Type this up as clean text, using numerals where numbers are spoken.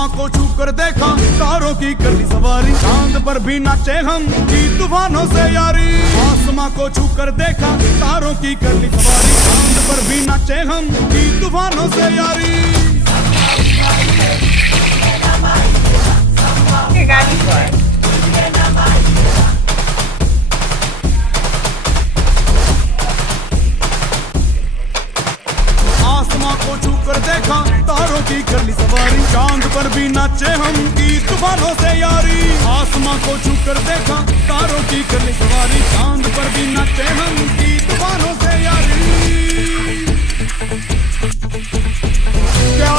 आसमां को छू कर देखा, तारों की कर ली सवारी, चांद पर भी नाचे हम की तूफानों से यारी। आसमां को छू कर देखा, तारों की कर ली सवारी, चांद पर भी नाचे हम की तूफानों से यारी। आसमां को छू कर देखा, तारों की कर ली सवारी, चांद पर भी नाचे हम की तूफानों से यारी। आसमां को छू कर देखा, तारों की कर ली सवारी, चांद पर भी नाचे हम की तूफानों से यारी। क्या